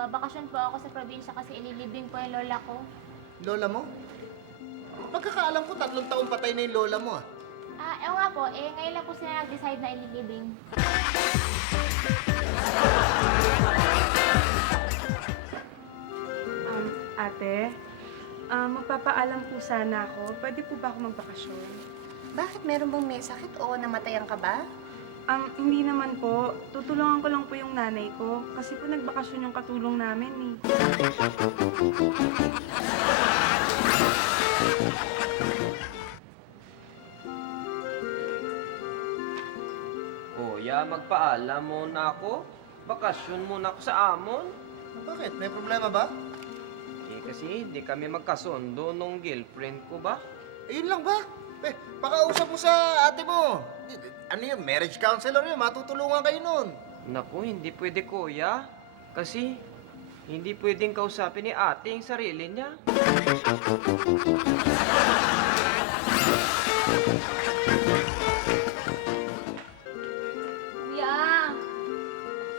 Magbabakasyon po ako sa probinsya kasi ililibing po yung lola ko. Lola mo? Pagkakaalam ko, 3 taon patay na yung lola mo ah. Ewan nga po, ngayon lang po sila nag-decide na ililibing. Ate, magpapaalam po sana ako. Pwede po ba ako magbakasyon? Bakit? Meron bang may sakit o namatayan ka ba? Hindi naman po. Tutulungan ko lang po yung nanay ko. Kasi po nagbakasyon yung katulong namin eh. Kuya, magpaalam muna ako. Bakasyon muna ako sa amon. Bakit? May problema ba? Kasi hindi kami magkasundo nung girlfriend ko ba? Ayun lang ba? Pakausap mo sa ate mo. Ano yun? Marriage counselor yun. Matutulungan kayo nun. Naku, hindi pwede kuya. Kasi hindi pwedeng kausapin ni ate yung sarili niya. Kuya,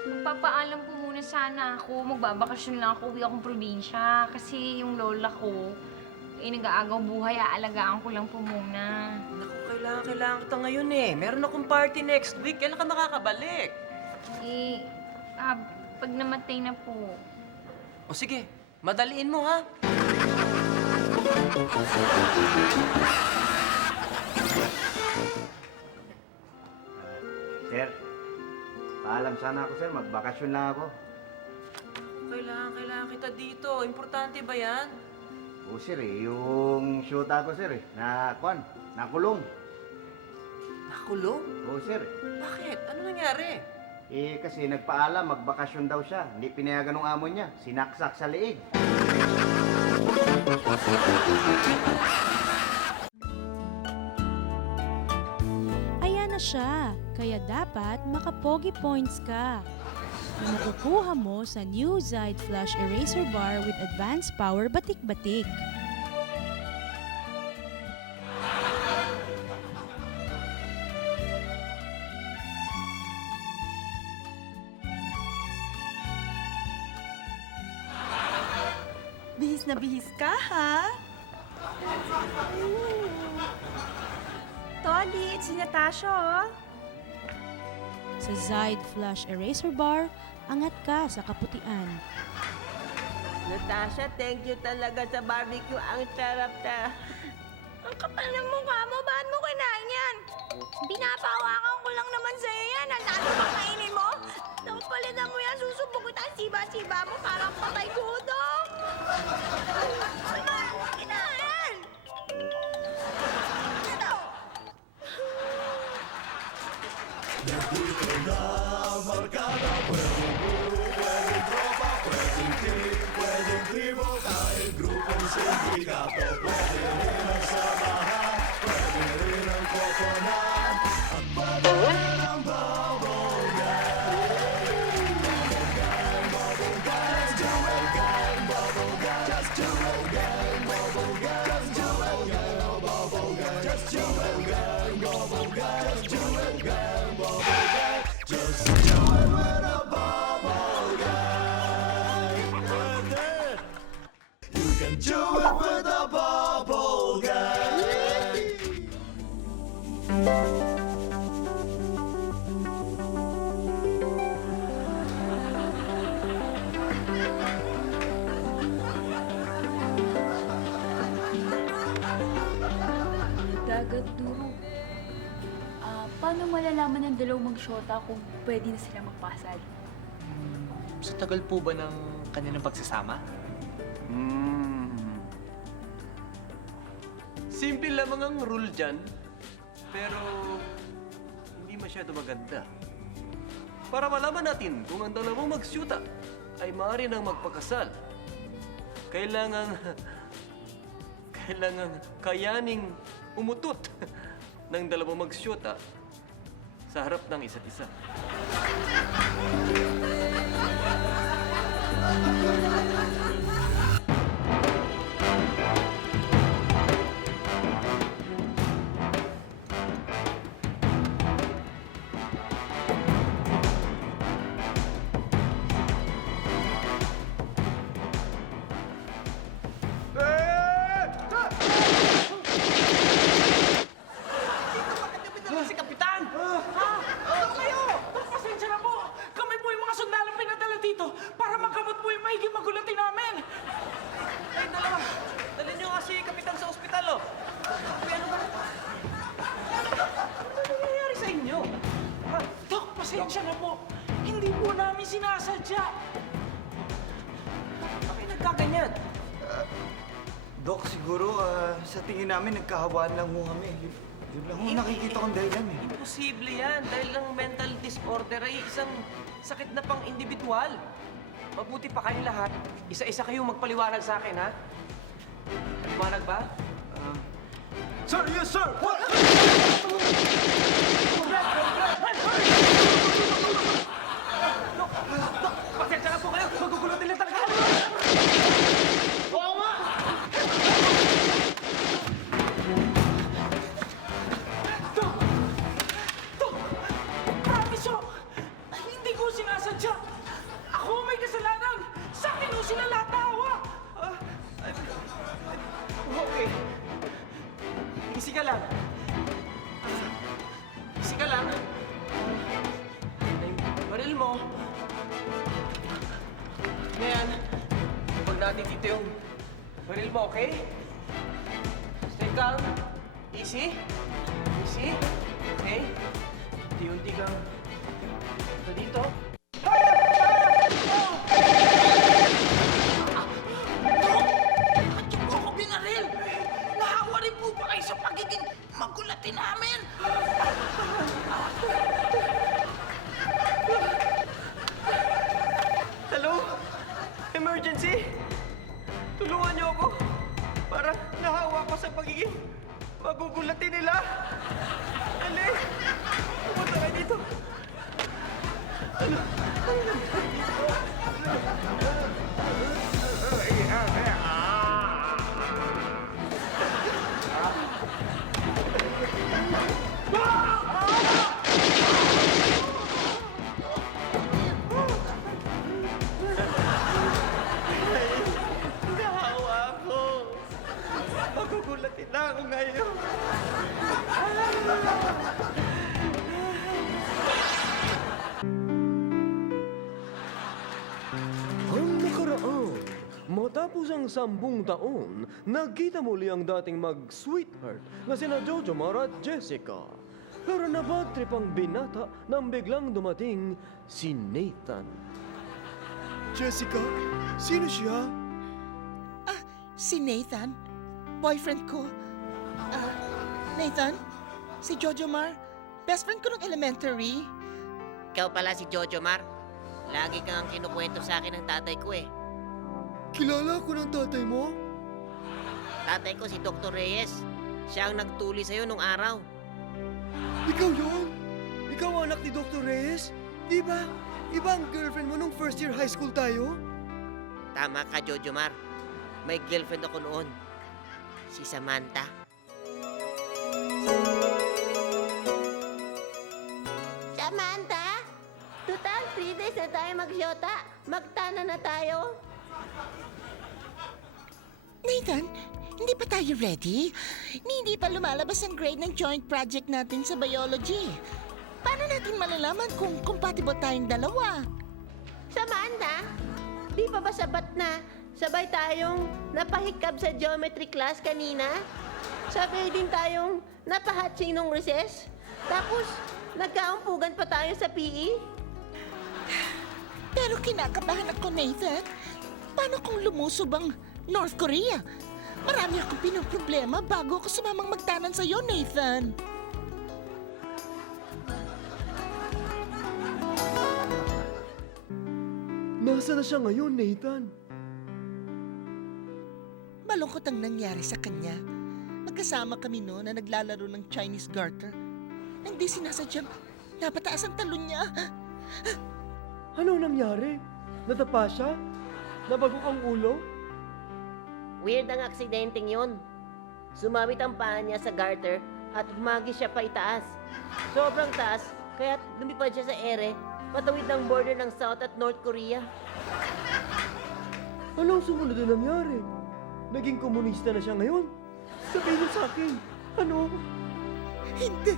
magpapaalam po muna sana ako. Magbabakasyon lang ako. Uwi akong probinsya. Kasi yung lola ko, nag-aagaw buhay. Aalagaan ko lang po muna. Naku, kailangan kita ngayon eh. Meron akong party next week. Kailan ka makakabalik? Pag namatay na po. O sige, madaliin mo ha. Sir, paalam sana ako, sir. Magbakasyon lang ako. Kailangan kita dito. Importante ba yan? O, sir, yung shoota ko, sir, nakulong. Nakulong? O, sir. Bakit? Ano nangyari? Kasi nagpaalam, magbakasyon daw siya. Hindi pinayagan ng amo niya. Sinaksak sa liig. Ayan na siya, kaya dapat makapogi points ka. Na makukuha mo sa new Zide Flash Eraser Bar with Advanced Power Batik-Batik. Bihis na bihis ka, ha? Tony, it's si Natasha, oh. Sa Zide Flash Eraser Bar, angat ka sa kaputian. Natasha, thank you talaga sa barbecue. Ang sarap ta. Ang kapal ng mukha mo. Bakit mo kinain yan? Binapawakan ko lang naman sa'yo yan. Ang lalo bang kainin mo? Napalitan mo yan. Susubok kita ang siba-siba mo. Parang patay gutom. Ano mo kinain? Ano? Dagat duro. Paano malalaman ng dalawang magsyota kung pwede na sila magpasal? Sa tagal po ba ng kanilang pagsasama? Simple lamang ang rule dyan. Pero hindi masyado maganda. Para malaman natin kung ang dalawang magsyuta ay maaari nang magpakasal, kailangang kayaning umutot ng dalawang magsyuta sa harap ng isa't isa. Siguro, sa tingin namin, nagkahawaan lang ho kami. Yun lang ho nakikita kong dahilan eh. Imposible yan dahil ang mental disorder ay isang sakit na pang individual. Mabuti pa kayo lahat. Isa-isa kayong magpaliwanag sa akin, ha? Liwanag ba? Sir, yes sir! Pasensya na po kayo! Magugulutin lang talaga! Promise ho! Hindi ko sinasadya! Ako may kasalanan! Sa akin ho sila lahat naawa! Okay. Easy ka lang. Easy ka lang. Baril mo. Ngayon, huwag natin dito yung baril mo, okay? Stay calm. Easy. Easy. Okay? Unti-unti kang ito dito. Bakit yung po ako binaril? Nahawa rin po ba kayo sa pagiging magulatin namin? Hello? Emergency? Tulungan niyo ako. Para nahawa ko sa pagiging magugulatin nila. Dali! Pumunta kayo dito. Nahawa ako. Magugulatin na ako ngayon. Ang nakaraan, matapos ang 10 taon, nagkita muli ang dating mag-sweetheart na sina Jojo Mar at Jessica. Pero nabadtrip ang binata nang biglang dumating si Nathan. Jessica, sino siya? Si Nathan? Boyfriend ko? Nathan? Si Jojo Mar? Best friend ko nung elementary? Ikaw pala si Jojo Mar. Lagi kang kinukwento sa akin ng tatay ko eh. Kilala ko ng tatay mo? Tatay ko si Dr. Reyes. Siya ang nagtuli sa'yo nung araw. Ikaw yun? Ikaw ang anak ni Dr. Reyes? Di ba? Iba ang girlfriend mo nung first year high school tayo? Tama ka, Jojo Mar. May girlfriend ako noon. Si Samantha. Samantha? Total 3 days na tayo magsyota. Magtana na tayo. Nathan, hindi pa tayo ready? Hindi pa lumalabas ang grade ng joint project natin sa biology. Paano natin malalaman kung compatible tayong dalawa? Samantha, di pa ba sabat na sabay tayong napahikab sa geometry class kanina? Sabay din tayong napahatsing nung recess? Tapos, nagkaumpugan pa tayo sa PE? Pero kinakabahan ako, Nathan. Paano kung lumusob ang North Korea? Marami akong pinoproblema bago ako sumamang magtanan sa'yo, Nathan. Nasa na siya ngayon, Nathan? Malungkot ang nangyari sa kanya. Magkasama kami noon na naglalaro ng Chinese garter. Nang di sinasadyang napataas ang talon niya. Ano nangyari? Natapa siya? Nabagok ang ulo? Weird ang aksidenteng yun. Sumabit ang paa niya sa garter at humagi siya pa itaas. Sobrang taas, kaya lumipad siya sa ere, patawid ng border ng South at North Korea. Anong sumunod na nangyari? Naging komunista na siya ngayon? Sabihin niyo sa akin, ano? Hindi.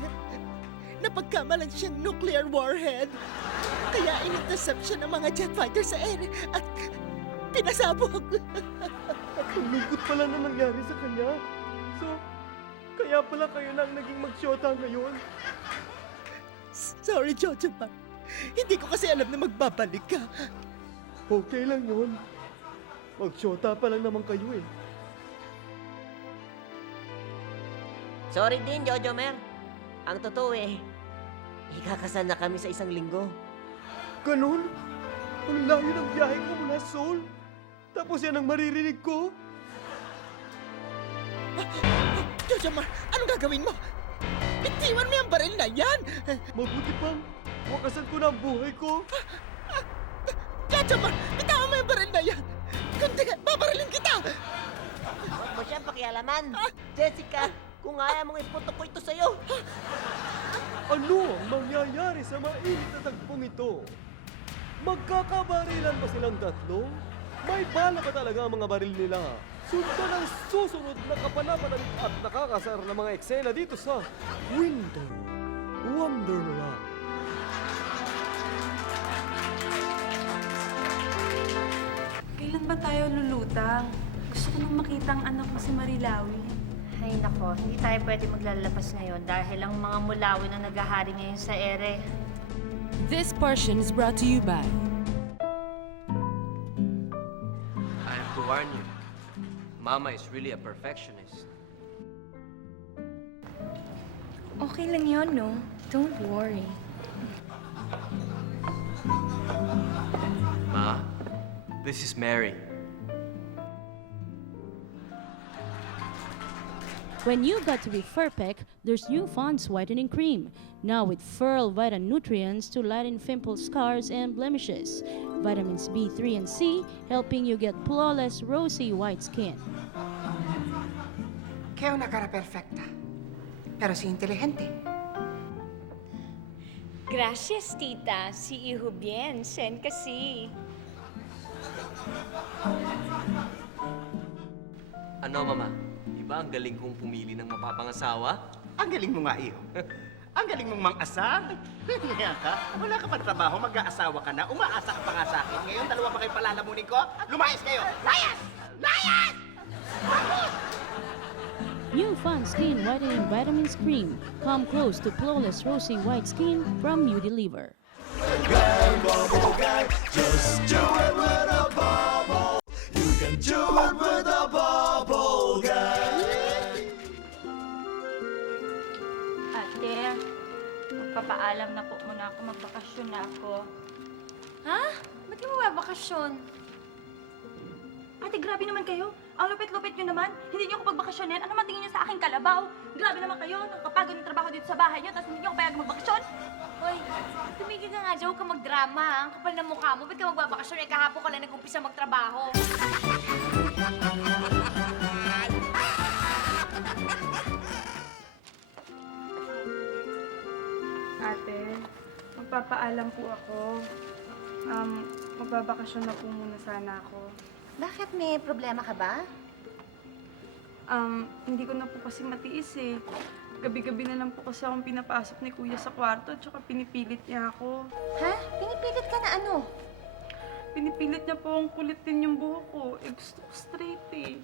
Napagkamalan siyang nuclear warhead. Kaya inintercept siya ng mga jet fighter sa ere at pinasabog. Ang lungkot pala na nangyari sa kanya. So, kaya pala kayo na ang naging magsyota ngayon? Sorry, Jojo Mar. Hindi ko kasi alam na magbabalik ka. Okay lang yun. Magsyota pa lang naman kayo eh. Sorry din, Jojo Mer. Ang totoo ikakasal na kami sa 1 linggo. Ganun? Ang layo ng biyahe ko mula Seoul. Tapos yan ang maririnig ko. Jojomar, anong gagawin mo? Bitiwan mo yung baril na yan! Mabuti pang wakasan ko na ang buhay ko. Jojomar, bitawan mo yung baril na yan! Kundi ka, babarilin kita! Huwag mo siyang pakialaman. Jessica, kung ayaw mong iputok ko ito sa'yo. Ano ang mangyayari sa mainit na tagpong ito? Magkakabarilan ba silang tatlo? May bala ba talaga ang mga baril nila? Sundan ang susunod na kapanapan at nakakasar na mga eksena dito sa Winter Wonderland. Kailan ba tayo lulutang? Gusto ko nang makita ang anak ko si Marilawi. Ay nako, hindi tayo pwede maglalabas ngayon dahil ang mga mulawin na naghahari ngayon sa ere. This portion is brought to you by... I have to warn you. Mama is really a perfectionist. Okay lang yun, no? Don't worry. Ma, this is Mary. When you got to be perfect, there's new Fond's Whitening Cream. Now with Furl Vita Nutrients to lighten pimple scars and blemishes. Vitamins B3 and C helping you get flawless, rosy white skin. Kaya una cara perfecta, pero si inteligente. Gracias, tita. Si Iho bien. Sen kasi. Ano, Mama? Diba ang galing kong pumili ng mapapangasawa? Ang galing mo nga, iyo. Ang galing mong mang-asar. Nga ka, wala ka pa trabaho, mag-aasawa ka na, umaasa ka pa nga sa akin. Ngayon, 2 pa kayo palalamunin ko. Lumayas kayo! Layas! Layas! New Fond Skin Whitening Vitamins Cream. Come close to flawless, rosy white skin from New Deliver. Ate, magpapaalam na po muna ako. Magbakasyon na ako. Ha? Ba't ka magbabakasyon? Ate, grabe naman kayo. Ang lupit-lupit nyo naman. Hindi nyo ako pagbakasyonin. Ano man tingin nyo sa aking kalabaw? Grabe naman kayo. Nakakapagod yung trabaho dito sa bahay nyo, tapos hindi nyo ako payagang magbakasyon. Hoy, tumigil ka nga, Joe, ka magdrama. Ang kapal ng mukha mo. Ba't ka magbabakasyon? Eh, kahapon ka lang nag-umpisa magtrabaho. Ate, magpapaalam po ako. Magbabakasyon na po muna sana ako. Bakit may problema ka ba? Hindi ko na po kasi matiis eh. Gabi-gabi na lang po kasi akong pinapasok ni Kuya sa kwarto at saka pinipilit niya ako. Ha? Pinipilit ka na ano? Pinipilit niya po akong kulitin yung buhok ko. Eh, gusto ko straight eh.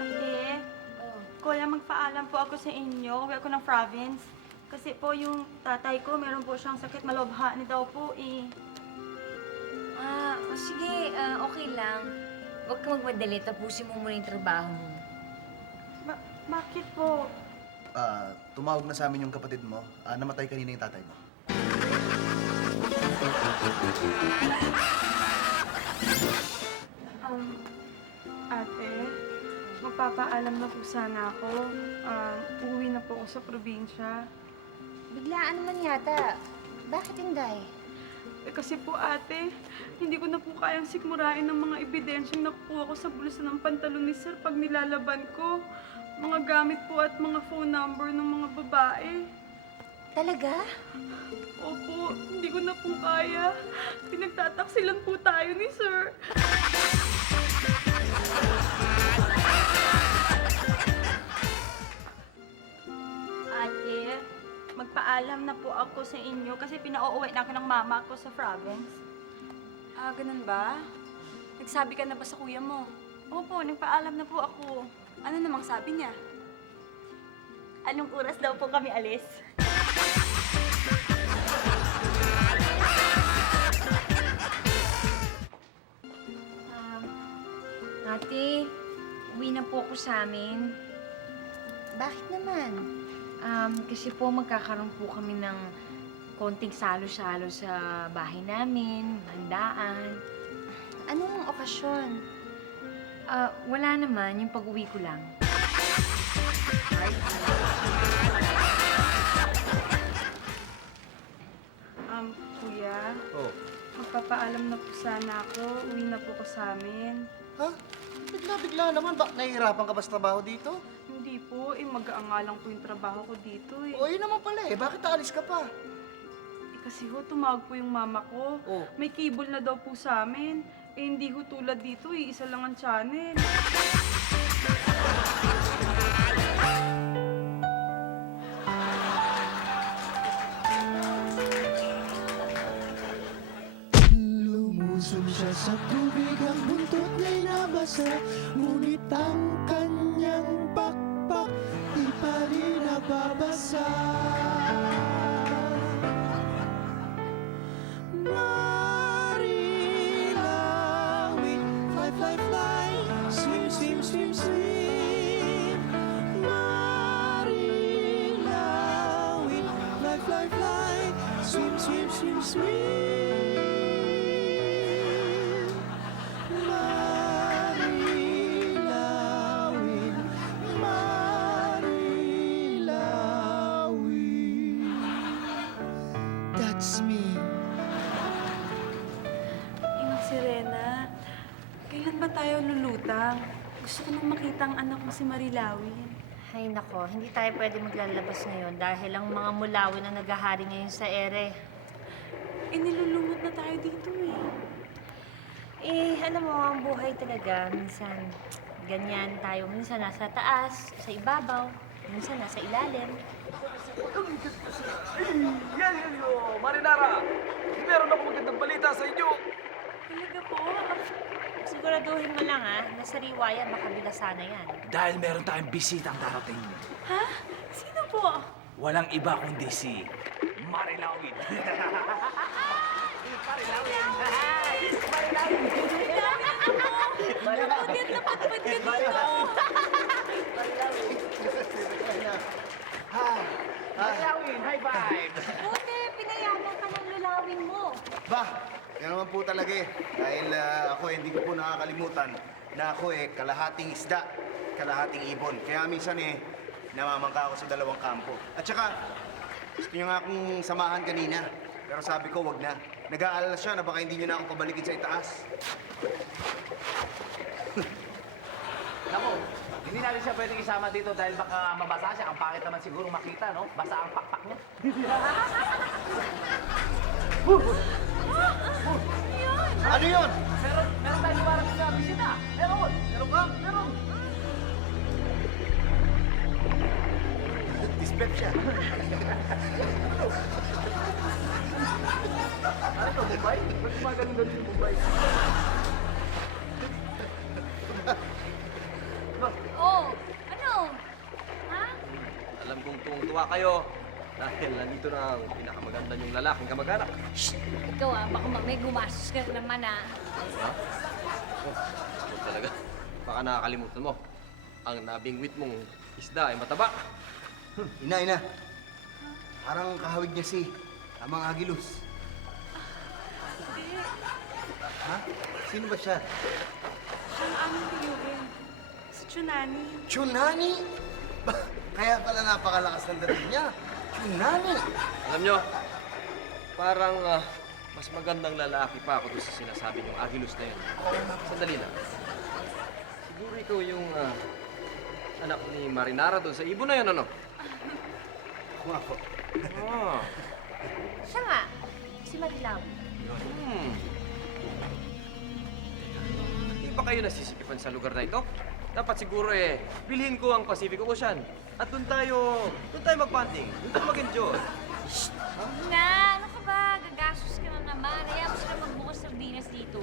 Ate, Kuya, magpaalam po ako sa inyo. Uwi ako ng province. Kasi po yung tatay ko, meron po siyang sakit. Malobha ni daw po eh. Sige, okay lang. Huwag ka magmadali. Tapusin mo muna yung trabaho mo. Bakit po? Tumawag na sa amin yung kapatid mo. Namatay kanina yung tatay mo. Ate, magpapaalam na po sana ako. Uuwi na po ako sa probinsya. Biglaan naman yata. Bakit Inday? Eh kasi po ate, hindi ko na po kayang sikmurain ng mga ebidensyang nakukuha ko sa bulsa ng pantalon ni Sir pag nilalaban ko. Mga gamit po at mga phone number ng mga babae. Talaga? Opo, hindi ko na po kaya. Pinagtataksilan po tayo ni Sir. Ate, magpaalam na po ako sa inyo kasi pinauuwi na ako ng mama ko sa province. Ganun ba? Nagsabi ka na ba sa kuya mo? Opo, nagpaalam na po ako. Ano namang sabi niya? Anong oras daw po kami alis? Ate, uwi na po ako sa amin. Bakit naman? Kasi po magkakaroon po kami ng konting salo-salo sa bahay namin, handaan. Anong okasyon? Wala naman, yung pag-uwi ko lang. Kuya, Oh. magpapaalam na po sana ako. Uwi na po ko sa amin. Ha? Bigla-bigla naman. Nahihirapan ka ba sa trabaho dito? Hindi po, mag-aangalang po yung trabaho ko dito eh. O, yun naman pala eh. Bakit aalis ka pa? Kasi ho, tumawag po yung mama ko. Oh. May cable na daw po sa amin. Hindi ho tulad dito isa lang ang channel. Lumusong siya sa tubig, ang buntot niya'y nabasa. Ngunit ang kanyang pakpak, di pa rin nababasa. Marilawin, fly, fly, fly, swim, swim, swim, swim. Marilawin, fly, fly, fly, swim, swim, swim, swim. Marilawin, Marilawin. That's me. Inang Sirena, kailan ba tayo lulutang? Gusto ko nang makita ang anak mo si Marilawin. Ay nako, hindi tayo pwede maglalabas ngayon dahil ang mga mulawin na naghahari ngayon sa ere. Nilulumot na tayo dito eh. Alam mo, ang buhay talaga, minsan ganyan tayo. Minsan nasa taas, sa ibabaw, minsan nasa ilalim. Yan, Marinara! Meron akong magandang balita sa inyo! Talaga po? Siguraduhin mo lang na sariwa yan, makabila sana yan. Dahil meron tayong bisitang darating. Ha? Sino po? Walang iba kundi si Marilawin. Bakit napatpad ka dito? Marilawin, high five! Buti, pinayagan ka ng lulawin mo. Ba, yan naman po talaga eh. Dahil ako hindi ko po nakakalimutan na ako kalahating isda, kalahating ibon. Kaya minsan namamangka ako sa dalawang kampo. At saka, gusto niyo nga akong samahan kanina. Pero sabi ko, wag na. Nag-aalala siya na baka hindi niyo na ako pabalikin sa itaas. Naku, hindi natin siya pwedeng isama dito dahil baka mabasa siya. Ang pangit naman siguro makita, no? Basa ang pakpak niya. Ano yun? Meron tayong parang na bisita. Meron! Meron ka? Meron! Dispep siya. Ano to, Mumbai? Ba't gumagaling-galing yung Mumbai? Oh, ano? Ha? Alam kong tuwang-tuwa kayo dahil nandito na ang pinakamaganda niyong lalaking kamag-anak. Ikaw baka may gumastos ka naman Ha? Oh, talaga. Baka nakakalimutan mo. Ang nabingwit mong isda ay mataba. Ina. Parang kahawig niya si Amang Agilus. Hindi. Ha? Sino ba siya? Siyang aming tiyuhin. Si Chunani. Chunani? Kaya pala napakalakas ng dating niya. Chunani! Alam nyo, parang mas magandang lalaki pa ako doon sa sinasabi niyong Agilus na yun. Sandali lang. Siguro ikaw yung anak ni Marinara doon sa ibon na yun, ano? Ako nga po. Ah. Siya nga, si Marilawin. Hindi ba kayo nasisikipan sa lugar na ito? Dapat siguro bilhin ko ang Pacific Ocean. At doon tayo mag-banding. Doon tayo mag-enjoy. Na, ano ka ba? Gagastos ka na naman. Kaya mo sila magbukas ng sardinas dito.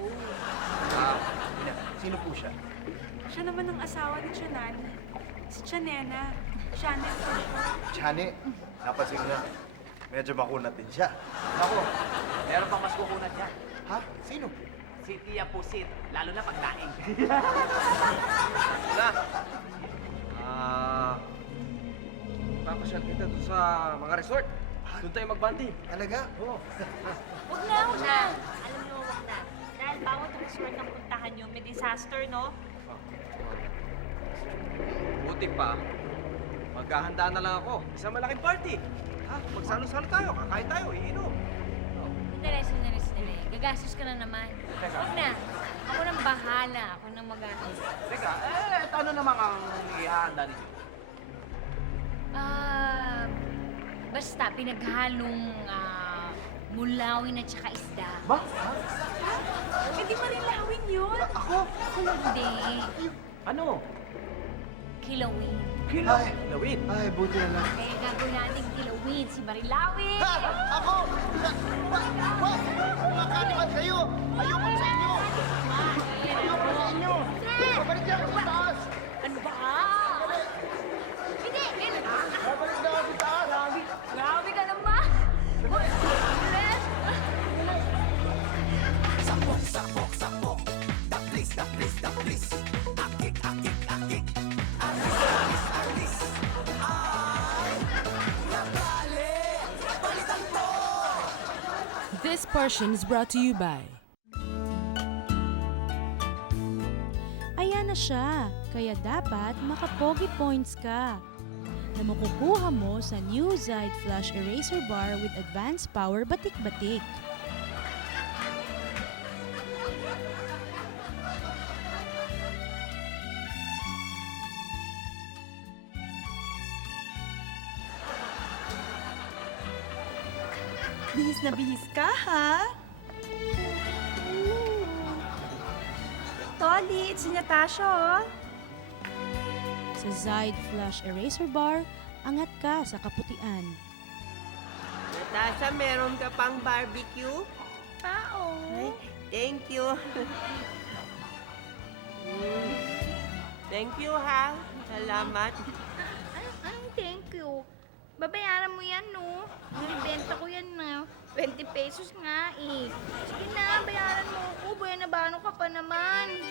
Ina, sino po siya? Siya naman ang asawa ni Chunani. Si Chanena. Chanel po siya. Chane? Napansin ko na. Medyo makunat din siya. Ako, meron pang mas kukunat niya. Ha? Sino? si Tia Pusit, lalo na pag daing. Na! Papasyal kita doon sa mga resort. Doon tayo magbanding. Talaga? Oo. Huwag na, huwag na. Alam niyo, huwag na. Dahil bawat resort ang puntahan niyo, may disaster, no? Buti pa, maghahanda na lang ako. Isang malaking party. Ha? Magsalo-salo tayo, kakain tayo, iinom. Sandali. Gagastos ka na naman. Huwag na. Ako nang bahala. Ako nang mag-aayos. Teka, ano naman ang ihahanda ninyo? Basta pinaghalong mulawin at saka isda. Ba? Hindi marilawin yun. Ako lang hindi. Ano? Kilawin. Lawin. Ay, buti na lang. Kaya gagawin natin kilawin si Marilawin. Ako! Wag! Makakalimat kayo! Ayoko sa inyo! Ayoko sa inyo! Babalik niya ako sa taas! Ano ba? Hindi! Babalik na ako sa taas! Grabe ka naman! Bilis! This portion is brought to you by Ayan na siya, kaya dapat makapogi points ka na makukuha mo sa new Zide Flash Eraser Bar with Advanced Power Batik-Batik. Bihis na bihis ka, ha? Tolly, it's si Natasha, oh. Sa Zide Flash Eraser Bar, angat ka sa kaputian. Natasha, meron ka pang barbecue? Pao. Ay, thank you. Thank you, ha? Salamat. Anong thank you? Babayaran mo yan, no? Nilibenta ko yan na 20 pesos nga, eh. Sige na, bayaran mo ako. Buena bano ka pa naman.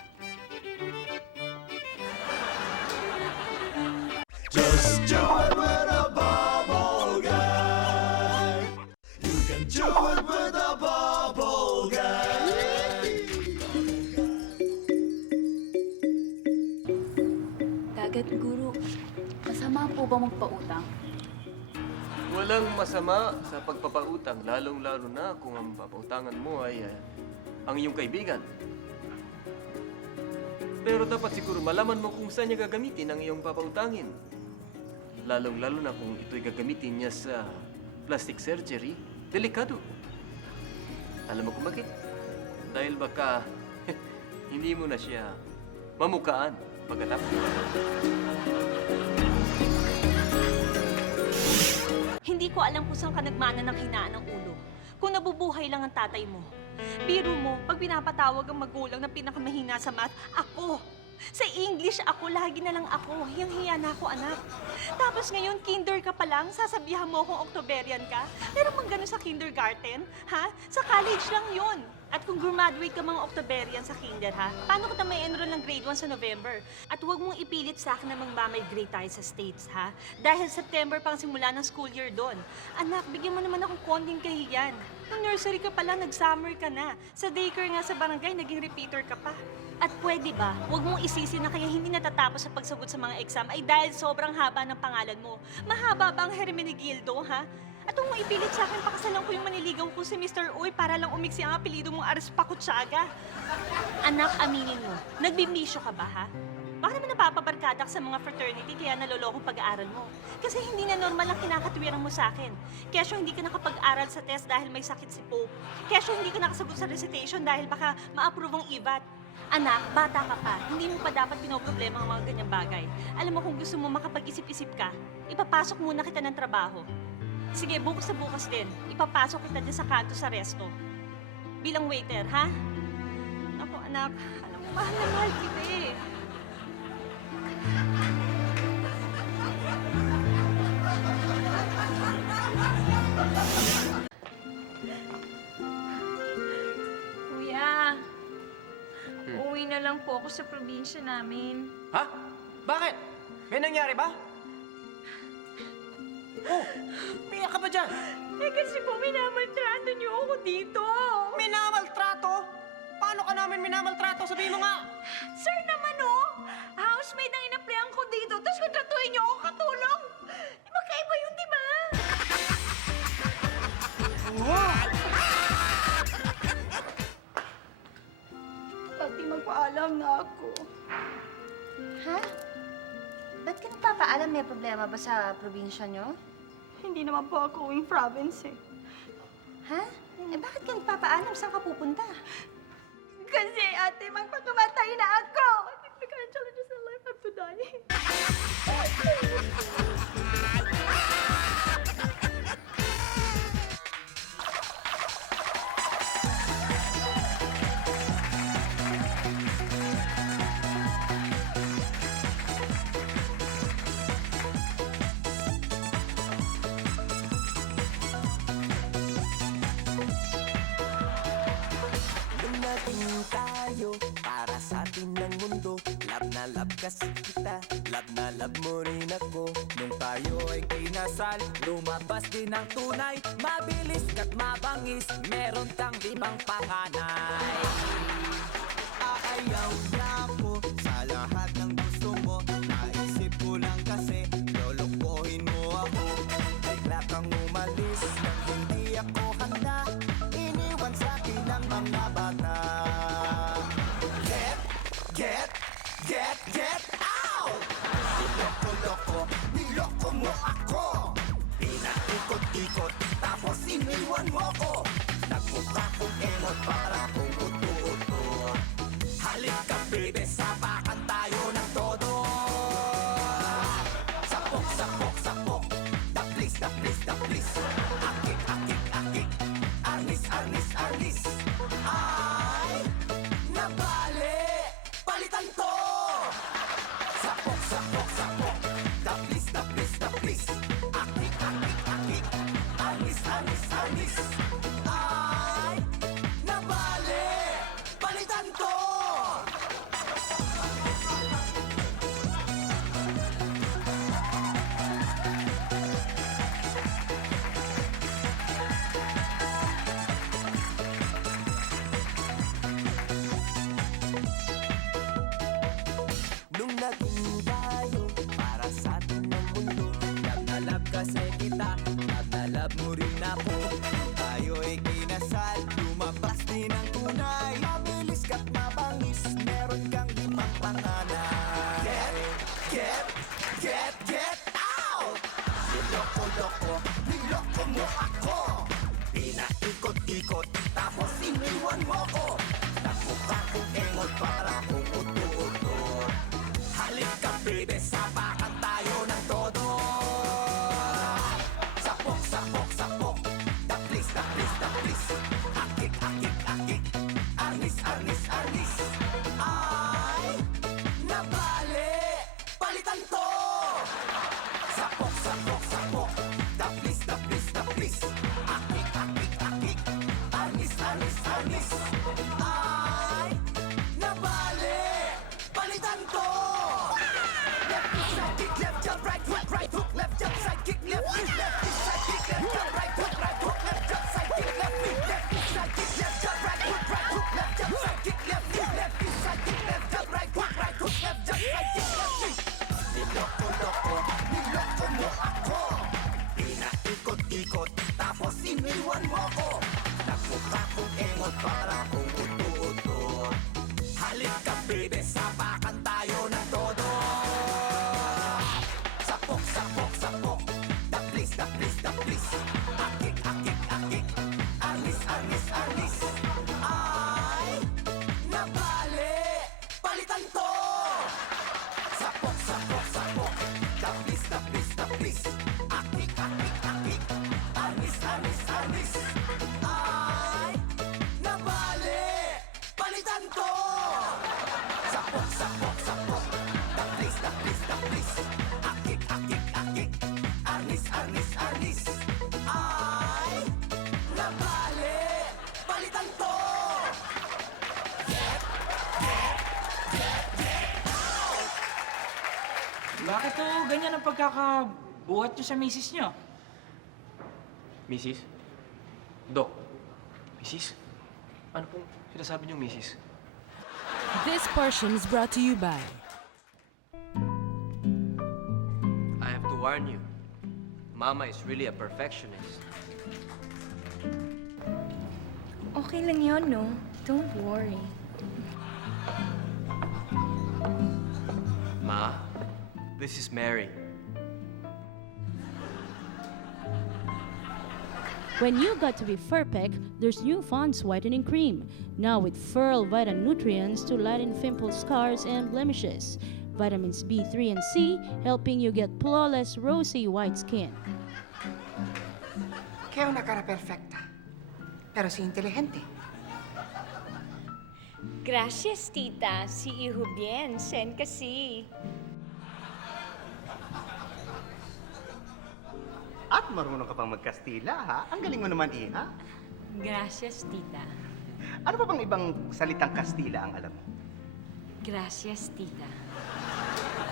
Just do it with a bubble guy. You can do it with a bubble guy. Dagat Guru, masama po ba magpautang? Walang masama sa pagpapautang, lalong-lalo na kung ang papautangan mo ay ang iyong kaibigan. Pero dapat siguro malaman mo kung saan niya gagamitin ang iyong papautangin. Lalong-lalo na kung ito'y gagamitin niya sa plastic surgery, delikado. Alam mo kung bakit? Dahil baka hindi mo na siya mamukaan pagkatapos. Hindi ko alam kung saan ka nagmana ng hinaan ng ulo. Kung nabubuhay lang ang tatay mo. Biro mo, pag pinapatawag ang magulang na pinakamahina sa math, ako. Sa English, ako. Lagi na lang ako. Hiyang-hiya na ako, anak. Tapos ngayon, kinder ka pa lang, sasabihan mo kung Octoberian ka? Pero mang ganun sa kindergarten, ha? Sa college lang yun. At kung graduate ka mga Octoberian sa kinder, ha? Paano kita may enroll ng grade 1 sa November? At huwag mong ipilit sa akin na magmamigrate tayo sa States, ha? Dahil September pang simula ng school year doon. Anak, bigyan mo naman akong konting kahiyan. Nung nursery ka pa lang, nag-summer ka na. Sa daycare nga sa barangay, naging repeater ka pa. At pwede ba, huwag mong isisi na kaya hindi natatapos sa pagsagot sa mga exam ay dahil sobrang haba ng pangalan mo. Mahaba ba ang Hermenegildo, ha? At huwag mong ipilit sa akin, pakasalan ko yung maniligaw ko si Mr. Uy para lang umiksi ang apelido mong Ares Pakutsaga. Anak, aminin mo, nagbimisyo ka ba, ha? Baka naman napapabarkada ka sa mga fraternity kaya naloloko pag-aaral mo. Kasi hindi na normal ang kinakatwiran mo sa akin. Kesyo hindi ka nakapag-aral sa test dahil may sakit si Pope. Kesyo hindi ka nakasagot sa recitation dahil baka ma-approve ang EVAT. Anak, bata ka pa. Hindi mo pa dapat pinoproblema ang mga ganyang bagay. Alam mo kung gusto mo makapag-isip-isip ka, ipapasok muna kita ng trabaho. Sige, bukas na bukas din. Ipapasok kita dyan sa kanto sa resto. Bilang waiter, ha? Ako, anak, alam mo, mahal na mahal kita eh. Kuya, Uuwi na lang po ako sa probinsya namin. Ha? Bakit? May nangyari ba? Oh, umiyak ka ba dyan? Eh kasi po minamaltrato niyo ako dito. Minamaltrato? Paano ka namin minamaltrato? Sabihin mo nga! Sir naman oh! Housemate ang inaplayan ko dito, tapos kontratuhin niyo ako katulong. Magkaiba yun, di ba? Pati magpaalam na ako. Ha? Ba't ka nagpapaalam? May problema ba sa probinsya nyo? Hindi naman po ako uwing province eh. Ha? Eh, bakit ka nagpapaalam? Saan ka pupunta? Kasi ate, magpakamatay na ako. I can't challenges in life, I have to die. Dumating tayo para sa atin ng mundo. Love na love kasi kita, love na love mo rin ako. Nung tayo ay kinasal, lumabas din ang tunay. Mabilis at mabangis, meron kang 5 panganay. Aayaw na ako sa lahat ng gusto mo. Naisip ko lang kasi, lolokohin mo ako. Bigla kang umalis nang hindi ako handa. Iniwan sa akin ang mga bata. Get out! Niloko-loko, niloko mo ako. Pinaikot-ikot, tapos iniwan mo ko. Nagmukha kong emot para kong uto-uto. Halik ka baby, sapakan tayo ng todo. Sapok, sapok, sapok. Taplis, taplis, taplis. Akik, akik, akik. Arnis, arnis, arnis. Ay, nabali. Palitan to. Sapok, sapok, sapok. Taplis, taplis, taplis. Akik, akik, akik. Arnis, arnis, arnis. Ay, nabali. Palitan to. Nung naging tayo para sa atin ng mundo. Love na love kasi kita, love na love mo rin ako. Nung tayo ay kinasal, lumabas din ang tunay. Mabilis ka't mabangis, meron kang 5 panganay. Get out! Niloko-loko, niloko mo ako. Pinaikot-ikot, tapos iniwan mo ko. Nagmukha kong engot para kong uto-uto. Halik ka baby, sapakan tayo ng todo. Sapok, sapok, sapok. Taplis, taplis, taplis. Akik, akik, akik. Arnis, arnis, arnis. Ay, nabali. Palitan to. Sapok, sapok, sapok. Taplis, taplis, taplis. Akik, akik, akik. Arnis, arnis, arnis. Ay, nabali. Palitan to. Left foot side kick, left jump, right hook, left jump, side kick, left foot side kick, left jump, right hook, left jump, side kick, left foot side kick, left jump, right hook, left jump, side kick, left foot side kick, left jump, right hook, left jump, side kick, left feet. Niloko-loko, niloko mo ako. Pinaikot-ikot, tapos iniwan mo ko. Nagmukha kong engot para kong uto-uto. Halik ka baby, sapakan tayo ng todo. Sapok, sapok, sapok. Taplis, taplis, taplis. Akik, akik, akik. Arnis, arnis, arnis. Ay, nabali. Palitan to. Sapok, sapok, sapok. Taplis, taplis, taplis. Akik, akik, akik. Arnis, arnis, arnis. Ay, nabali. Palitan to. Sapok, sapok, sapok. Taplis, taplis, taplis. Akik, akik, akik. Arnis, arnis, arnis. Ay, nabali. Palitan to. Get Bakit to ganyan ang pagkakabuhat nyo sa misis nyo? Mrs.? Doc? Mrs.? Ano pong sinasabi niyong Mrs.? This portion is brought to you by I have to warn you. Mama is really a perfectionist. Okay lang yun, no? Don't worry. Ma, this is Mary. When you got to be perfect, there's new Fond's Whitening Cream. Now with Furl Vita Nutrients to lighten pimple scars and blemishes. Vitamins B3 and C helping you get flawless rosy white skin. Kaya una cara perfecta. Pero si inteligente. Gracias, tita. Si Iho bien. Sen kasi. At marunong ka pang magkastila, ha? Ang galing mo naman, Iha. Gracias, tita. Ano pa bang ibang salitang Kastila ang alam mo? Gracias, tita.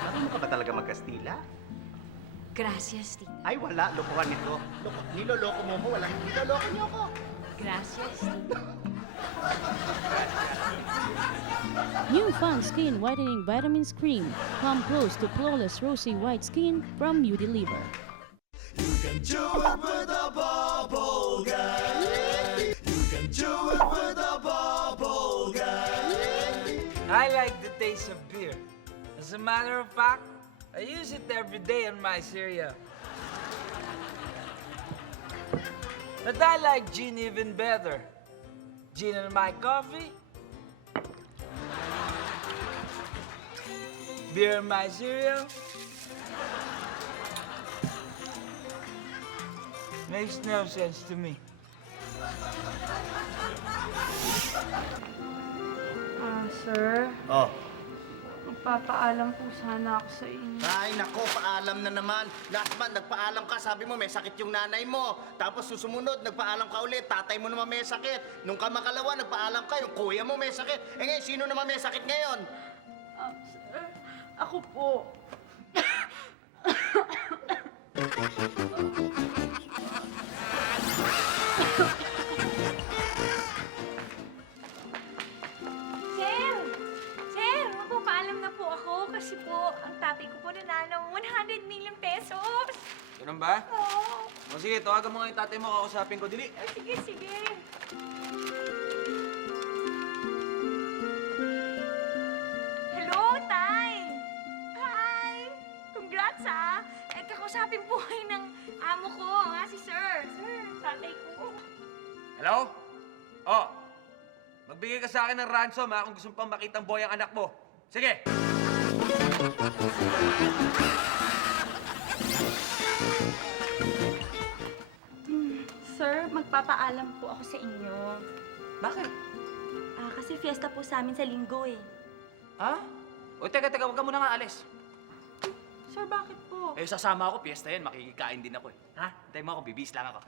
Marunong ka ba talaga magkastila? Gracias, tita. Ay, wala. Lokohan nito. Niloloko mo mo. Walang niloloko niyo ako. Gracias, tita. New Fond Skin Whitening Vitamins Cream. Come close to flawless rosy white skin from Unilever. You can do it with a bubble guy. You can do it with a bubble guy. I like the taste of beer. As a matter of fact, I use it every day on my cereal. But I like gin even better. Gin in my coffee, beer in my cereal. Makes no sense to me. Sir, Oh. magpapaalam po sana ako sa inyo. Ay, nako, paalam na naman. Last month, nagpaalam ka, sabi mo may sakit yung nanay mo. Tapos susumunod, nagpaalam ka ulit, tatay mo naman may sakit. Nung makalawa, nagpaalam ka, yung kuya mo may sakit. Eh ngayon, sino naman may sakit ngayon? Sir, ako po. Sir! Sir, magpapaalam na po ako kasi po ang tatay ko po nanalo 100 million pesos. Ganun ba? Oo. O sige, tawagan mo nga yung tatay mo, kausapin ko, dili. Ay, sige, sige. Hello, Tay! Hi! Congrats, ha! Eh, kakausapin po kayo ng amo ko, nga si Sir. Sir, tatay ko. Hello? Oh, magbigay ka sa akin ng ransom ha kung gusto mo pang makita ang boy ang anak mo. Sige! Sir, magpapaalam po ako sa inyo. Bakit? Kasi fiesta po sa amin sa linggo, eh. Ha? O, teka, huwag ka muna nga alis. Sir, bakit po? Eh, sasama ako, piyesta yan, makikikain din ako eh. Ha? Hintay mo ako, bibis lang ako.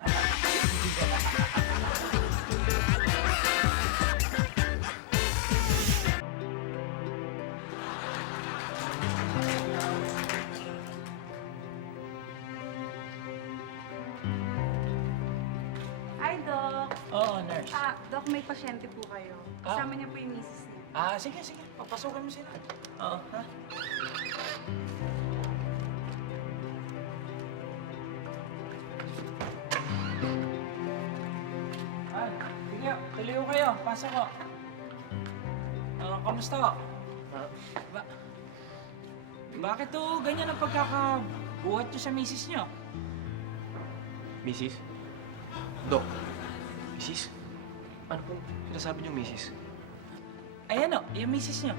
Hi, Doc. Oo, nurse. Doc, may pasyente po kayo. Kasama niya po yung misis niya. Sige, sige. Papasukan mo sila. Oo, ha? Sige, tuloy ko kayo. Pasok ko. Kamusta ko? Bakit to ganyan ang pagkakabuhat nyo sa misis nyo? Mrs.? Doc? Mrs.? Ano pong sinasabi niyong Mrs.? Ayan o, yung misis nyo.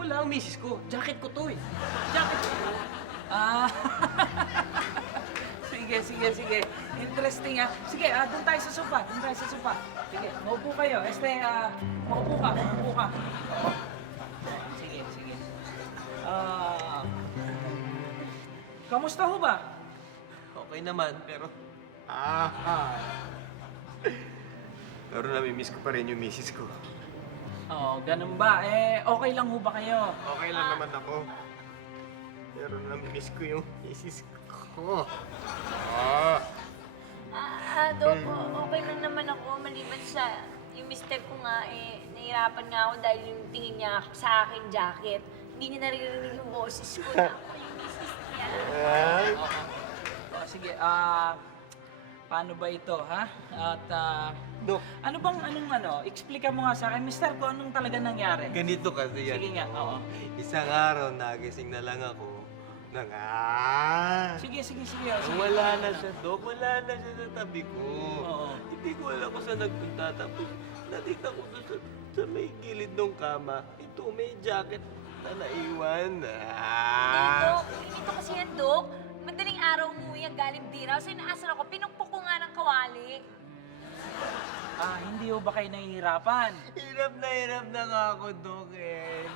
Wala ang Mrs. ko. Jacket ko to eh. Jacket ko. Sige, sige, sige. Interesting ah. Sige, doon tayo sa sofa. Doon tayo sa sofa. Sige, maupo kayo. Maupo ka, maupo ka. Sige, sige. Kamusta ho ba? Okay naman, pero... Pero nami-miss ko pa rin yung Mrs. ko. Oo, ganun ba? Okay lang ho ba kayo? Okay lang naman ako. Pero nami-miss ko yung misis ko. Dok, okay lang naman ako. Maliban sa yung mister ko nga, nahirapan nga ako dahil yung tingin niya sa akin jacket. Hindi niya naririnig yung boses ko na ako yung misis niya. Sige, paano ba ito, ha? At, Dok, explica mo nga sa akin, mister ko, anong talaga nangyari? ganito kasi yan. Sige nga, oo. Isang araw, nagising na lang ako. Sige. Wala na siya, Dok. Wala na siya sa tabi ko. Oo. Hindi ko alam kung saan nagpunta. Tapos, nakita ko doon sa may gilid ng kama. Ito, may jacket na naiwan. Dok, ito kasi yan, Dok. Madaling araw umuwi ang galing bira. So, inaasar ako, pinukpok ko nga ng kawali. Hindi ho ba kayo nahihirapan? Hirap na nga ako, Dok,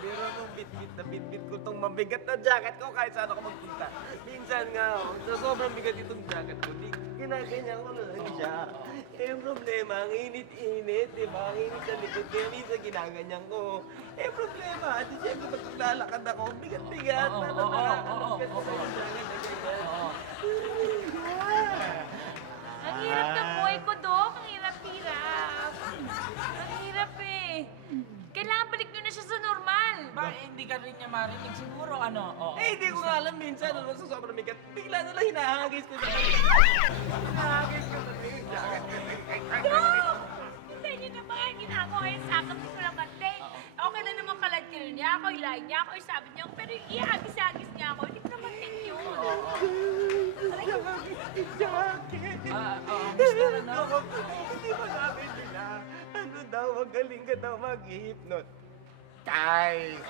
Pero nung bitbit ko tong mabigat na jacket ko kahit saan ako magpunta. Minsan nga, sa sobrang bigat itong jacket ko, ginaganyan ko na lang siya. Yung problema, ang init-init, di ba? Ang init sa likod, kaya minsan ginaganyan ko. Problema, at siyempre pag naglalakad ako, bigat-bigat. Ang hirap ng buhay ko, Dok. Ang hirap-hirap. Ang hirap Kailangan balik nyo na siya sa normal. Hindi ka rin niya marinig siguro, Hindi ko nga alam minsan, sa sobrang bigat, bigla na lang hinahagis ko sa hinahagis ko sa jacket. Dok! Hindi nyo na mga ginagawa yung sakap ko lang bante. Okay na naman kalat-kilo niya. Ako ilahin niya. Ako isabi niya. Pero iagis-agis niya ako. Hindi ko naman think yun. Mister, Hindi ba sabi nila, magaling ka daw mag-hypnot. Guys!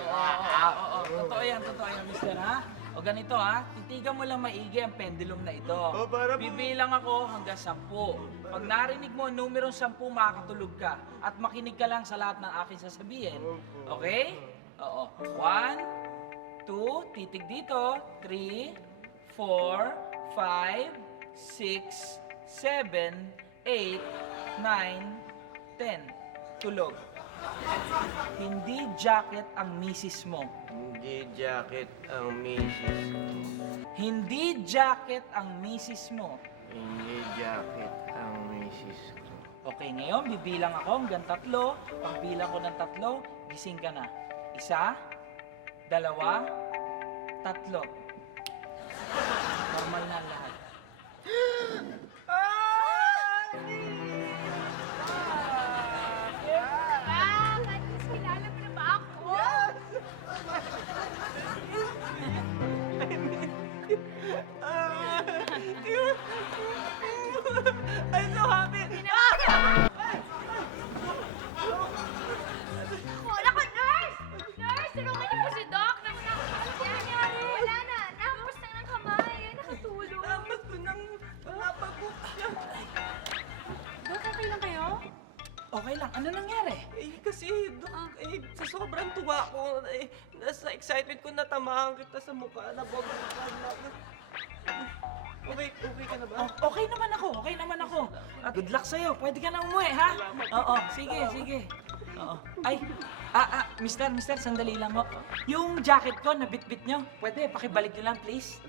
Totoo yan, mister, ha? O ganito, ha? Titigan mo lang maigi ang pendulum na ito. Bibilang ako hanggang 10. Pag narinig mo ang numerong 10, makakatulog ka. At makinig ka lang sa lahat ng aking sasabihin. Okay? Oo. 1, 2, titig dito. 3, 4, 5, 6, 7, 8, 9, 10. Tulog. Hindi jacket ang misis mo. Hindi jacket ang misis ko. Hindi jacket ang misis mo. Hindi jacket ang misis ko. Okay, ngayon bibilang ako hanggang 3. Pagbilang ko ng 3, gising ka na. 1, 2, 3. Normal na ang lahat. At least kilala mo na ba ako? I'm so happy! Naku, nurse! Nurse, tulungan niyo po si Doc. Wala na. Nahampas na ng kamay. Nakatulog. Dapat ko nang napag-book siya. Dok, okay lang kayo? Okay lang. Ano nangyari? Kasi, Dok, sa sobrang tuwa ko, nasa excitement ko natamaan kita sa mukha, nabagbukan na. Okay ka na ba? Okay naman ako. Good luck sa'yo. Pwede ka na umuwi, ha? Oo, sige. Oo. Ay, mister, sandali lang ho. Yung jacket ko, nabitbit nyo. Pwede, pakibalik nyo lang, please.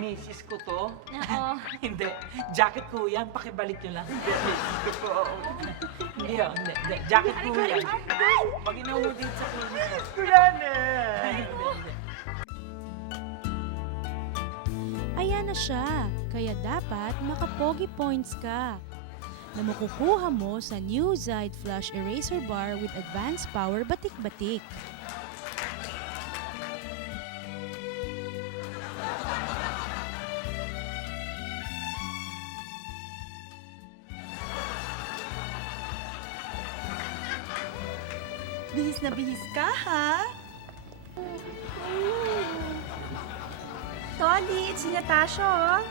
Misis ko to? Oo. Hindi. Jacket ko yan. Pakibalik nyo lang. Hindi. Jacket ko yan. Pag inuwi dito sa clinic ko. Wala na! Hindi. Ayan na siya, kaya dapat makapogi points ka na makukuha mo sa new Zide Flash Eraser Bar with Advanced Power Batik-Batik. Bihis na bihis ka, ha? Tolly, it's si Natasha,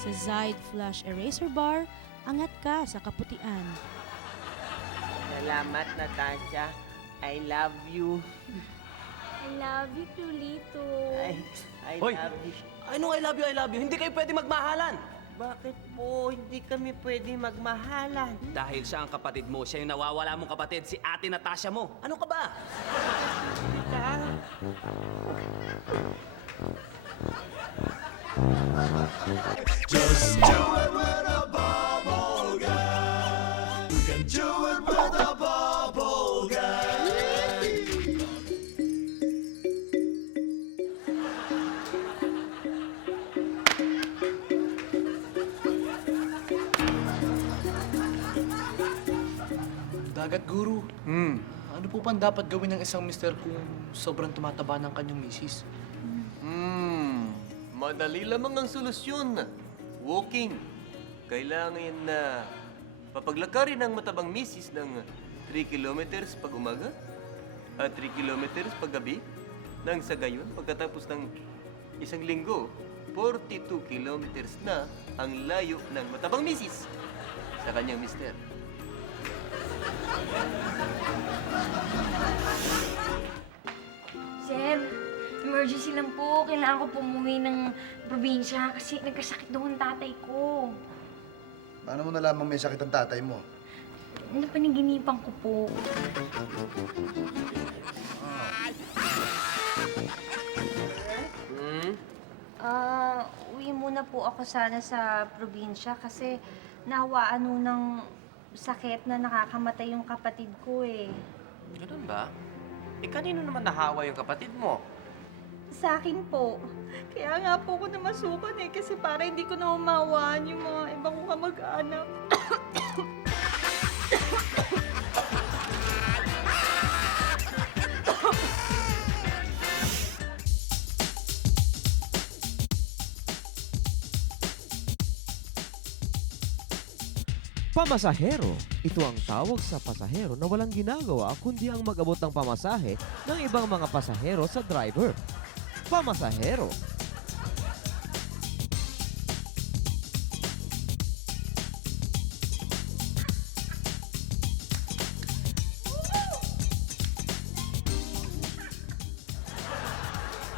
Sa Zide Flash Eraser Bar, angat ka sa kaputian. Salamat, Natasha. I love you. I love you too, Lito. I Hoy! love you. Anong I love you? Hindi kayo pwede magmahalan. Bakit po hindi kami pwede magmahalan? Dahil siya ang kapatid mo, siya yung nawawala mong kapatid, si Ate Natasha mo. Ano ka ba? Just do it with a bubble guy. You can do it with a bubble guy. Dagat Guru. Ano po pang dapat gawin ng isang mister kung sobrang tumataba ng kanyang misis? Madali lamang ang solusyon. Walking. Kailangan na papaglakarin ang matabang misis ng 3 kilometers pag umaga at 3 kilometers pag gabi. Nang sa gayon, pagkatapos ng isang linggo, 42 kilometers na ang layo ng matabang misis sa kanyang mister. Sir, emergency lang po. Kailangan ko pumuwi ng probinsya kasi nagkasakit doon ang tatay ko. Paano mo nalaman may sakit ang tatay mo? Napaniginipan ko po. Uwi muna po ako sana sa probinsya kasi nahawaan nun ng sakit na nakakamatay yung kapatid ko eh. Ganun ba? Eh, kanino naman nahawa yung kapatid mo? Sa akin po. Kaya nga po ako namasukan eh kasi para hindi ko na umawaan yung mga ibang kamag-anak. Pamasahero. Ito ang tawag sa pasahero na walang ginagawa kundi ang mag-abot ng pamasahe ng ibang mga pasahero sa driver. Pamasahero.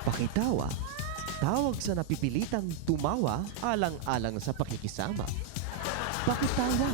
Pakitawa. Tawag sa napipilitang tumawa alang-alang sa pakikisama. Pakitawa.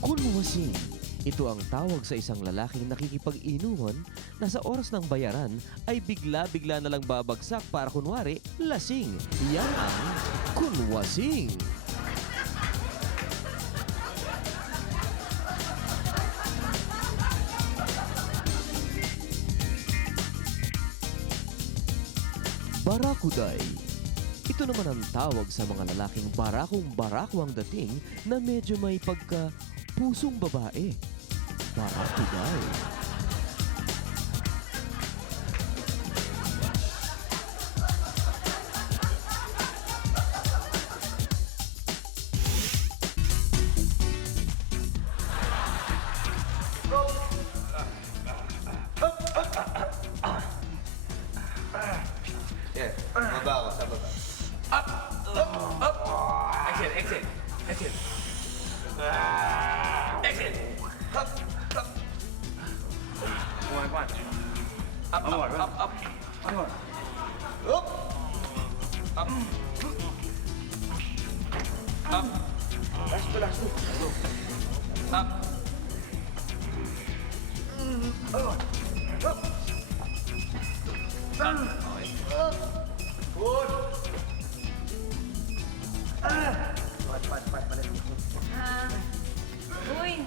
Kunwasing. Ito ang tawag sa isang lalaking nakikipag-inuman na sa oras ng bayaran ay bigla-bigla na lang babagsak para kunwari lasing. Yan ang kunwasing. Barakuday. Ito naman ang tawag sa mga lalaking barakong-barako ang dating na medyo may pusong babae. Barakuday. Yeah, baba ako, sa baba. Up! Up! Exit! Exit! Exit! Exit! Up! Up! Come on, come on. Up, up, up, up. One more. Up! Up! Up! Last go, last go. Up! Up! Good! Uy,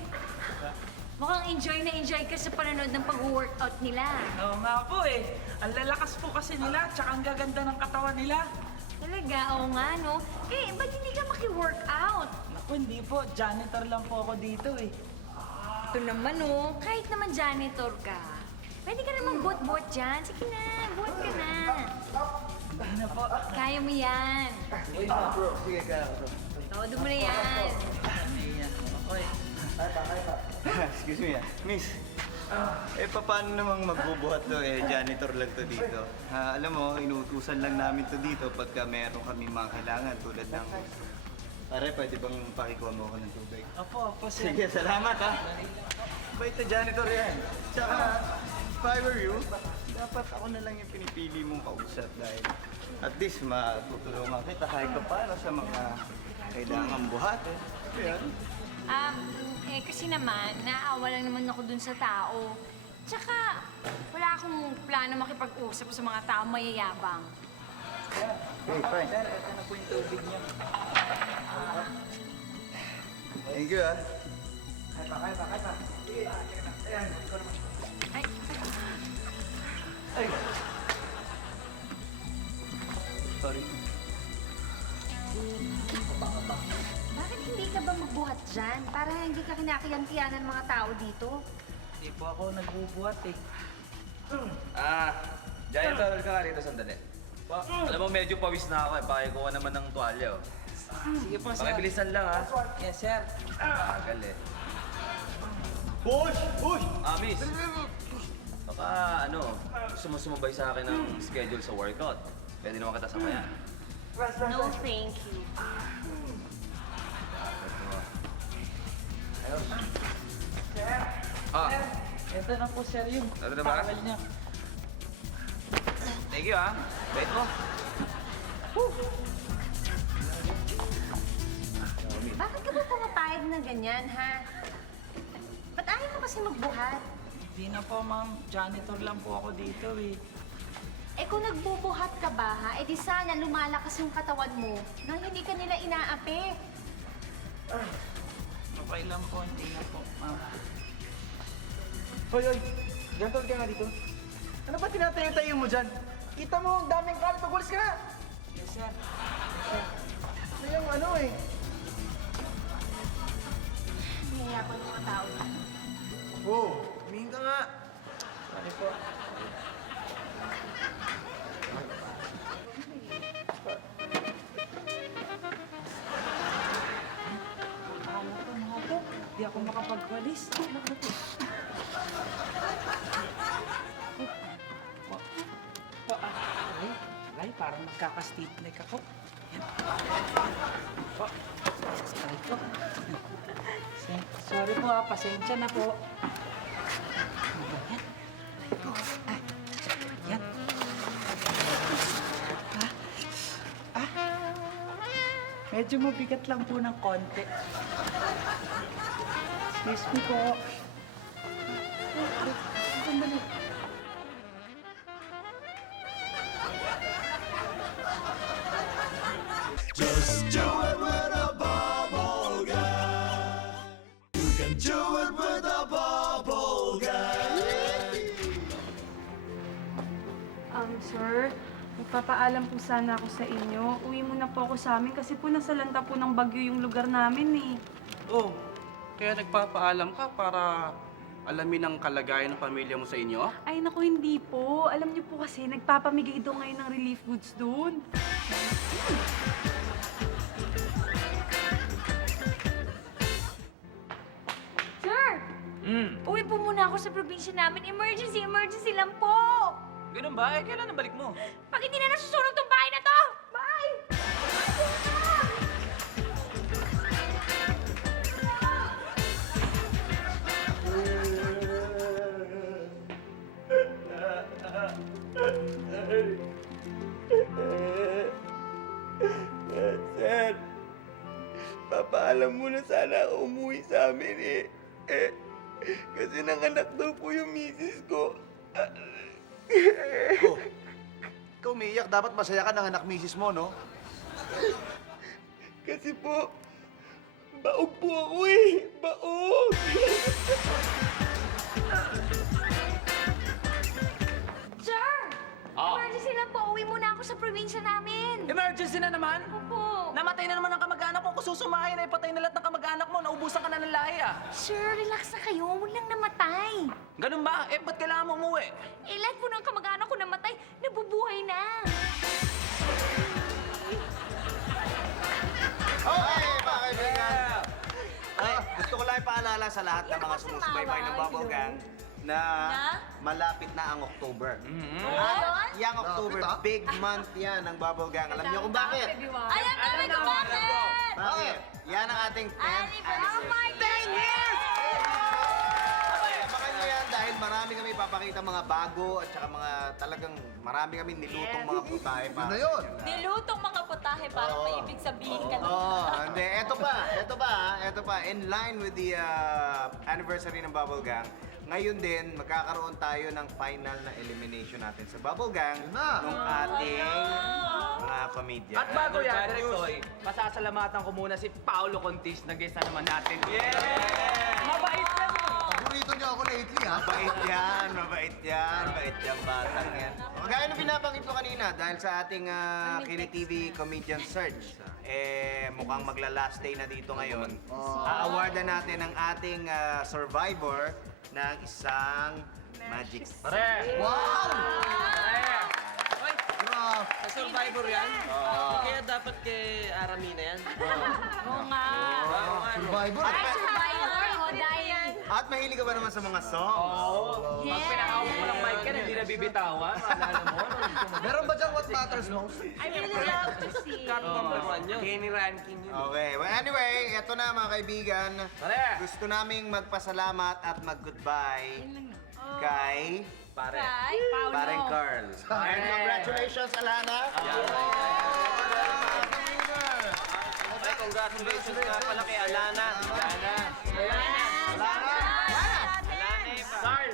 mukhang enjoy ka sa panonood ng pag-workout nila. Oo nga po eh. Ang lalakas po kasi nila, tsaka ang gaganda ng katawan nila. Talaga, oo nga, no? Eh, ba't hindi ka maki-workout? Naku, hindi po. Janitor lang po ako dito eh. Ito naman, oh. Kahit naman janitor ka, pwede ka naman buot-buot dyan. Sige na, buot ka na. Ano po? Kaya mo yan. Sige, kaya ako. Todo mo na yan. Ayan. Okay. Excuse me, Miss. Paano namang magbubuhat to? Janitor lang to dito. Alam mo, inuutusan lang namin to dito pagka meron kami mga kailangan tulad ng... Pare, pwede bang pakikuha mo ako ng tubig? Opo, sir. Sige, salamat ha. Bait na janitor yan. Tsaka, if I were you, dapat ako na lang yung pinipili mong kausap dahil at least matutulungan kita kahit pa paano sa mga kailangan buhat. Ayan. Kasi naman, naawa lang naman ako dun sa tao. Tsaka, wala akong plano makipag-usap sa mga tao mayayabang. Okay, fine. Sir, ito na po yung tubig niyo. Thank you, ha. Kaya pa. Ayan, ikaw naman. Ay! Sorry. Bakit hindi ka ba magbuhat dyan? Para hindi ka kinakayantiyan ng mga tao dito. Hindi po ako nagbubuhat eh. Janitor, ka nga rito sandali. Alam mo, medyo pawis na ako eh. Pakikuha naman ng tuwalya, oh. Sige po, sir. Pakibilisan lang, ha? Yes, sir. Tagal eh. Push! Push! Miss. Baka, gusto mo sumabay sa akin ng schedule sa workout. Pwede naman kita samayan. No, thank you. Ito na po, sir, yung Ano na ba? towel niya. Thank you, ha? Bait mo. Bakit ka ba pumapayag na ganyan, ha? Ba't ayaw mo kasi magbuhat? Hindi na po, ma'am. Janitor lang po ako dito eh. Kung nagbubuhat ka ba, ha? Di sana lumalakas yung katawan mo nang hindi ka nila inaapi. Okay lang po, hindi na po, ma'am. Hoy! Janitor ka nga dito. Ano ba tinatayo-tayo mo dyan? Kita mo, ang daming kalat. Magulis ka na! Yes, sir. Ano yung ano eh? Mayayabang yung mga tao. Oh, humingin ka nga. Sorry po. Hindi ako makapagwalis. Ay, parang magkaka-stiff neck ako. Yan. Aray ko. Sorry po pasensya na po. Yan. Aray ko. Yan. Medyo mabigat lang po ng konti. Excuse me po. Sandali. Just do it with a bubble guy. You can do it with a bubble guy. Sir, magpapaalam po sana ako sa inyo. Uwi muna po ako sa amin kasi po nasalanta po ng bagyo yung lugar namin eh. Oh, kaya nagpapaalam ka para alamin ang kalagayan ng pamilya mo sa inyo? Ay naku, hindi po. Alam niyo po kasi, nagpapamigay daw ngayon ng relief goods doon. Sir! Uwi po muna ako sa probinsya namin. Emergency lang po! Ganun ba? Kailan ang balik mo? Pag hindi na nasusunog tong bahay na to! Bye! Sir, papaalam mo na sana ako umuwi sa amin eh. Kasi nanganak daw po yung misis ko. Oh, ikaw umiiyak. Dapat masaya ka ng anak misis mo, no? Kasi po, baog po ako eh. Baog! Sir! Emergency lang po. Uwi muna ako sa probinsya namin. Emergency na naman? Opo. Namatay na naman ang kamag-anak mo. Kung susumahin na ipatay na lahat ng kamag-anak mo, naubusan ka na ng lahi ah. Sir, relax na kayo. Huwag lang namatay. Ganun ba? Ba't kailangan mo umuwi? Lahat po ng kamag-anak ko namatay. Nabubuhay na. Okay, mga kaibigan. Gusto ko lang ipaalala paalala sa lahat ng mga sumusubaybay ng Bubble Gang na malapit na ang October. At yung October, big month yan ng Bubble Gang. Alam niyo kung bakit? Alam namin kung bakit! Bakit? Yan ang ating 10th anniversary. 10 years! Abangan nyo yan dahil marami kami papakita mga bago at saka mga talagang marami kami nilutong mga putahe pa. Ano yun? Nilutong mga putahe, parang may ibig sabihin ka Hindi. Ito pa. In line with the anniversary ng Bubble Gang, ngayon din, magkakaroon tayo ng final na elimination natin sa Bubble Gang ng ating mga komedya. At bago yan, Direktoy, pasasalamatan ko muna si Paolo Contis na guest na naman natin. Mabait yan! Paborito niyo ako lately, ha? Mabait yan, batang yan. Gaya nung binabanggit ko kanina, dahil sa ating Kili TV Comedian Search, mukhang magla-last day na dito ngayon. A-awardan natin ang ating survivor ng isang magic. Pare! Wow! Sa survivor yan? Kaya dapat kay Aramina yan. Oo nga. Survivor? Survivor o dahil... At mahilig ka ba naman sa mga songs? Oo. Pag pinakawak mo ng mic yan, hindi na bibitawan. Maalala mo? Meron ba dyan what matters most? I really love to see. Cut number 1 yun. Kenny ranking yun. Okay, well anyway, eto na mga kaibigan. Pare! Gusto naming magpasalamat at mag-goodbye kay Pare. Pareng Carl. And congratulations, Alana! Ay, congratulations nga pala kay Alana. Carl!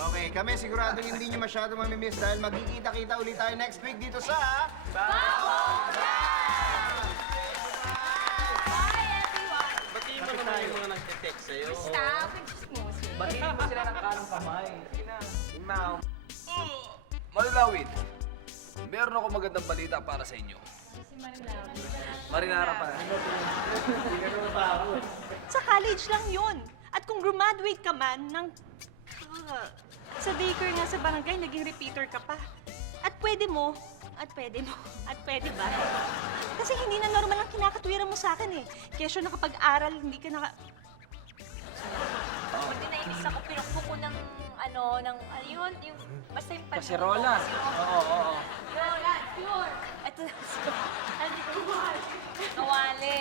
Okay, kami siguradong hindi nyo masyado mamimiss dahil magkikita-kita ulit tayo next week dito sa... Batiin mo naman yung mga nag-text sa'yo. Stop, nagchismosin. Batiin mo sila ng kanang kamay. Now, Marilawin, meron ako magandang balita para sa inyo. Marinara pa. Sa college lang yun. At kung graduate ka man ng... sa daycare nga sa barangay, naging repeater ka pa. At pwede mo, at pwede ba? Kasi hindi na normal ang kinakatwiran mo sa akin eh. Kesyo nakapag-aral, hindi ka naka... Pati nainis ako, pinukpo ko ng yun, yung, basta yung panyo. Kaserola. Oo. Yun, pure. Ito, nawali.